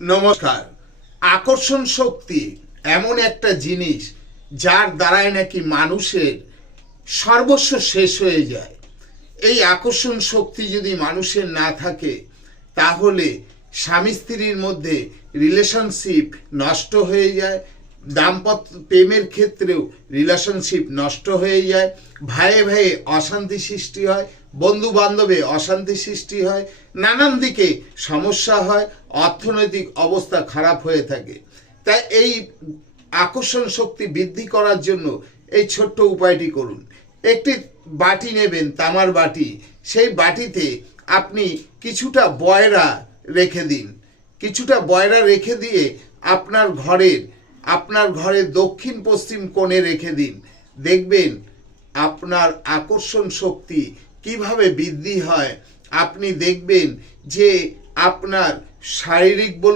নমস্কার। আকর্ষণ শক্তি এমন একটা জিনিস যার দ্বারাই নাকি মানুষের সর্বস্ব শেষ হয়ে যায়। এই আকর্ষণ শক্তি যদি মানুষের না থাকে তাহলে স্বামী স্ত্রীর মধ্যে রিলেশনশিপ নষ্ট হয়ে যায়, দাম্পত্য প্রেমের ক্ষেত্রেও রিলেশনশিপ নষ্ট হয়ে যায়, ভাইয়ে ভাইয়ে অশান্তি সৃষ্টি হয়, বন্ধু বান্ধবে অশান্তি সৃষ্টি হয়, নানান দিকে সমস্যা হয়, অর্থনৈতিক অবস্থা খারাপ হয়ে থাকে। তাই এই আকর্ষণ শক্তি বৃদ্ধি করার জন্য এই ছোট্ট উপায়টি করুন। একটি বাটি নেবেন, তামার বাটি। সেই বাটিতে আপনি কিছুটা বয়রা রেখে দিন। কিছুটা বয়রা রেখে দিয়ে আপনার ঘরের দক্ষিণ পশ্চিম কোণে রেখে দিন। দেখবেন আপনার আকর্ষণ শক্তি কিভাবে বৃদ্ধি হয়। আপনি দেখবেন যে আপনার শারীরিক বলুন